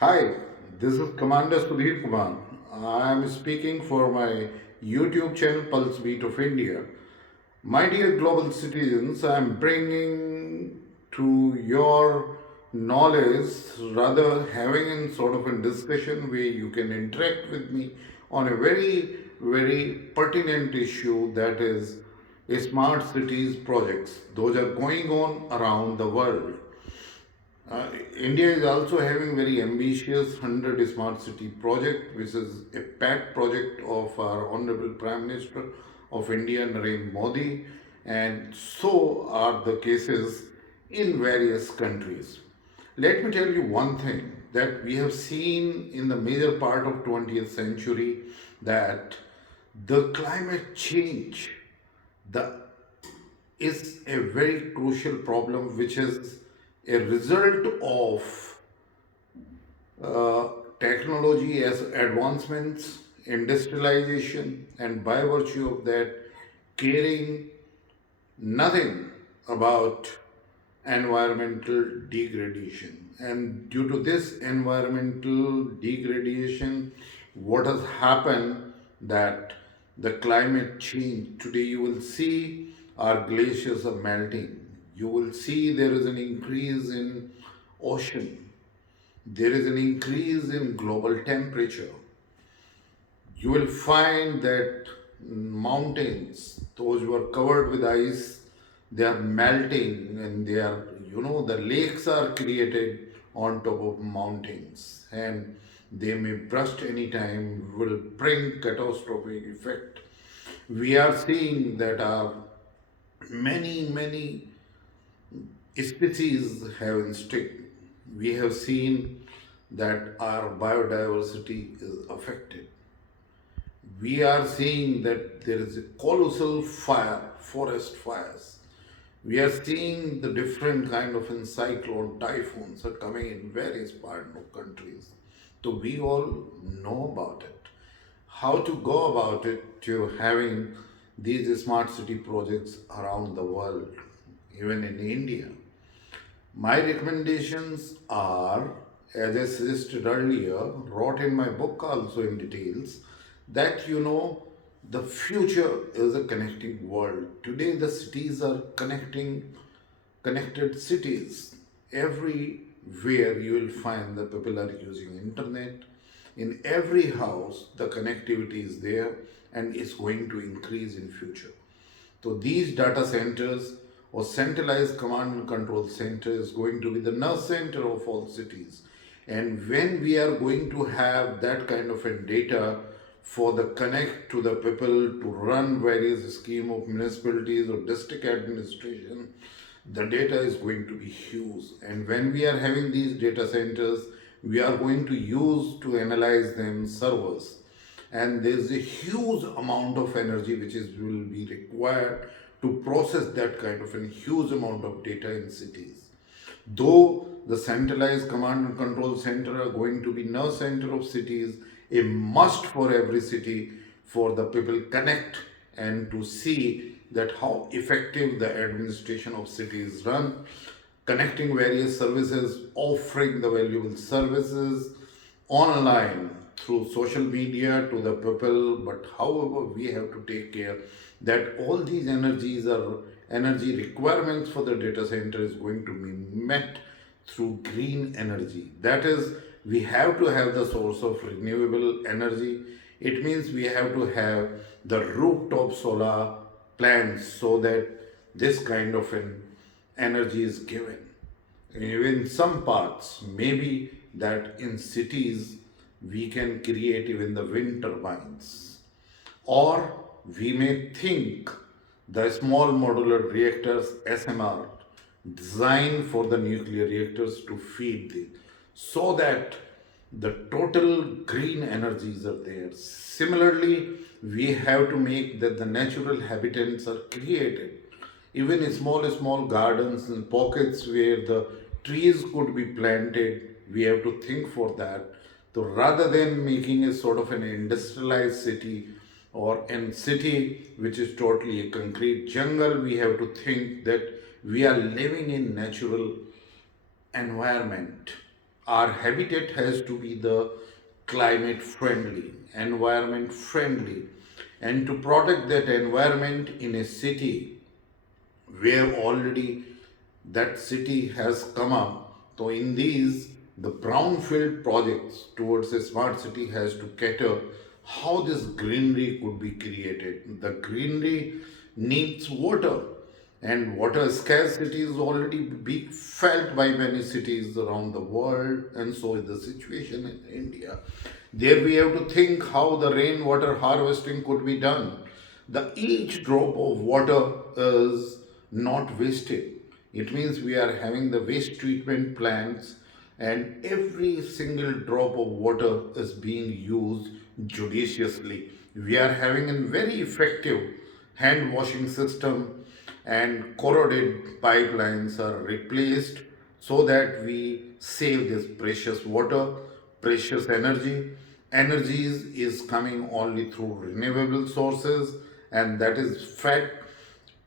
Hi, this is Commander Sudhir Kumar. I am speaking for my YouTube channel Pulse Beat of India. My dear global citizens, I am bringing to your knowledge, rather having a sort of a discussion where you can interact with me on a very pertinent issue, that is smart cities projects. Those are going on around the world. Uh, India is also having very ambitious 100 smart city project, which is a pet project of our Honorable Prime Minister of India, Narendra Modi, and so are the cases in various countries. Let me tell you one thing that we have seen in the major part of 20th century, that the climate change, the is a very crucial problem, which is a result of uh, technology as advancements, industrialization, and by virtue of that, caring nothing about environmental degradation. And due to this environmental degradation, what has happened, that the climate change today, you will see our glaciers are melting. You will see there is an increase in ocean. There is an increase in global temperature. You will find that mountains, those who are covered with ice, they are melting, and they are, the lakes are created on top of mountains, and they may burst anytime, will bring catastrophic effect. We are seeing that our many species have extinct. We have seen that our biodiversity is affected. We are seeing that there is a colossal fire, forest fires. We are seeing the different kind of cyclone, typhoons are coming in various parts of countries. So we all know about it. How to go about it to having these smart city projects around the world, even in India. My recommendations are, as I suggested earlier, wrote in my book also in details, that the future is a connecting world. Today the cities are connected cities. Everywhere you will find the people are using internet. In every house the connectivity is there, and it's going to increase in future. So these data centers or centralized command and control center is going to be the nerve center of all cities. And when we are going to have that kind of a data for the connect to the people to run various scheme of municipalities or district administration, the data is going to be huge. And when we are having these data centers, we are going to use to analyze them servers, and there's a huge amount of energy which is will be required to process that kind of a huge amount of data in cities. Though the centralized command and control center are going to be nerve center of cities, a must for every city, for the people connect and to see that how effective the administration of cities run, connecting various services, offering the valuable services online through social media to the people. But however, we have to take care that all these energies are energy requirements for the data center is going to be met through green energy. That is, we have to have the source of renewable energy. It means we have to have the rooftop solar plants, so that this kind of an energy is given. In some parts, maybe that in cities we can create even the wind turbines, or we may think the small modular reactors SMR designed for the nuclear reactors to feed the, so that the total green energies are there. Similarly, we have to make that the natural habitats are created, even in small gardens and pockets where the trees could be planted. We have to think for that. So rather than making a sort of an industrialized city or a city which is totally a concrete jungle, we have to think that we are living in natural environment our habitat has to be the climate friendly, environment friendly, and to protect that environment in a city where already that city has come up. So in these, the brownfield projects towards a smart city has to cater how this greenery could be created. The greenery needs water, and water scarcity is already being felt by many cities around the world, and so is the situation in India. There we have to think how the rainwater harvesting could be done. The each drop of water is not wasted. It means we are having the waste treatment plants, and every single drop of water is being used judiciously. We are having a very effective hand washing system, and corroded pipelines are replaced so that we save this precious water, precious energy. Energies is coming only through renewable sources, and that is fed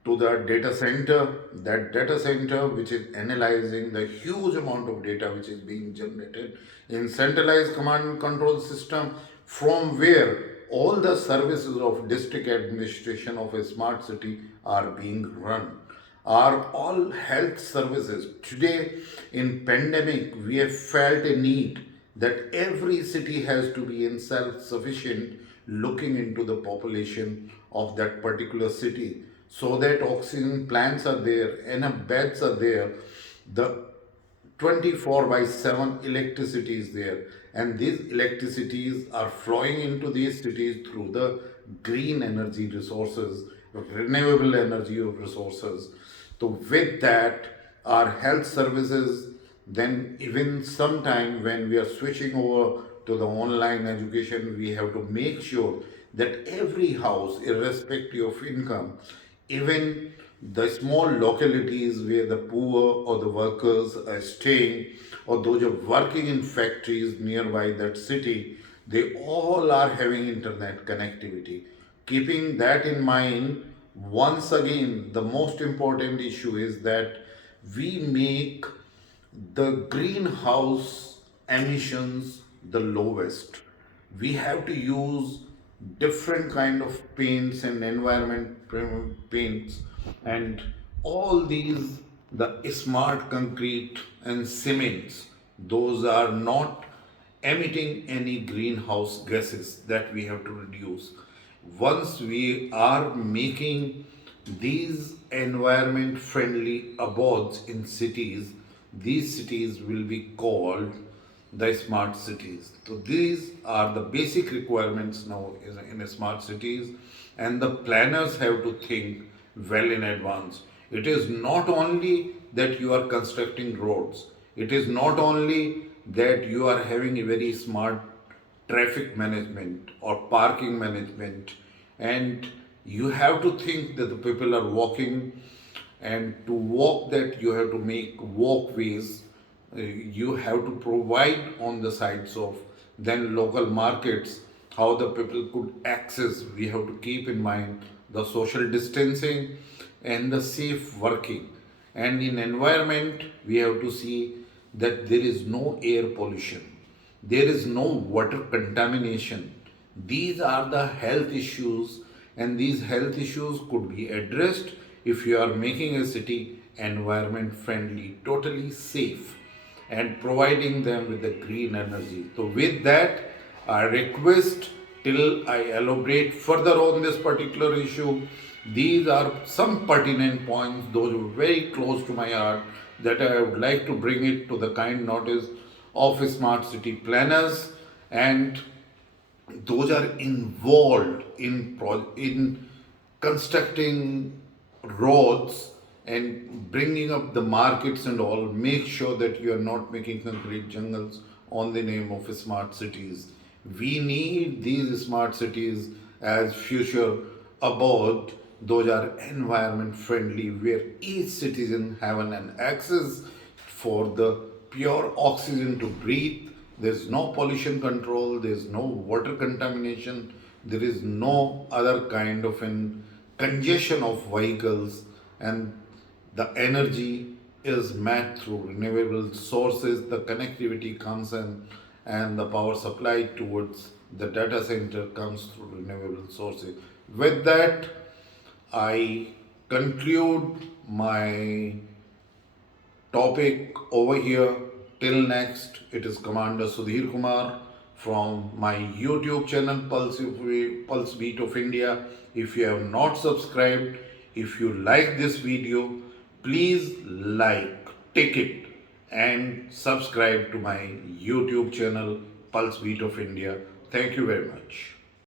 to the data center. That data center which is analyzing the huge amount of data which is being generated in centralized command and control system, from where all the services of district administration of a smart city are being run, are all health services. Today in pandemic we have felt a need that every city has to be in self-sufficient, looking into the population of that particular city, so that oxygen plants are there, enough beds are there, the 24 by 7 electricity is there, and these electricities are flowing into these cities through the green energy resources, renewable energy resources. So with that, our health services, then even sometime when we are switching over to the online education, we have to make sure that every house, irrespective of income, even the small localities where the poor or the workers are staying, or those are working in factories nearby that city, they all are having internet connectivity. Keeping that in mind, once again, the most important issue is that we make the greenhouse emissions the lowest. We have to use different kind of paints and paints, and all these, the smart concrete and cements, those are not emitting any greenhouse gases that we have to reduce. Once we are making these environment friendly abodes in cities, these cities will be called the smart cities. So these are the basic requirements now in a smart cities, and the planners have to think well in advance. It is not only that you are constructing roads, it is not only that you are having a very smart traffic management or parking management, and you have to think that the people are walking, and to walk that you have to make walkways. You have to provide on the sides of then local markets how the people could access. We have to keep in mind the social distancing and the safe working. And in environment, we have to see that there is no air pollution, there is no water contamination. These are the health issues, and these health issues could be addressed if you are making a city environment friendly, totally safe, and providing them with the green energy. So, with that, I request till I elaborate further on this particular issue. These are some pertinent points, those are very close to my heart, that I would like to bring it to the kind notice of smart city planners, and those are involved in constructing roads and bringing up the markets and all. Make sure that you are not making concrete jungles on the name of smart cities. We need these smart cities as future abode. Those are environment friendly, where each citizen have an access for the pure oxygen to breathe. There's no pollution control, there's no water contamination, there is no other kind of an congestion of vehicles, and the energy is met through renewable sources. The connectivity comes in, and the power supply towards the data center comes through renewable sources. With that, I conclude my topic over here. Till next, it is Commander Sudhir Kumar from my YouTube channel Pulse Beat of India. If you have not subscribed, if you like this video, please like, take it, and subscribe to my YouTube channel Pulse Beat of India. Thank you very much.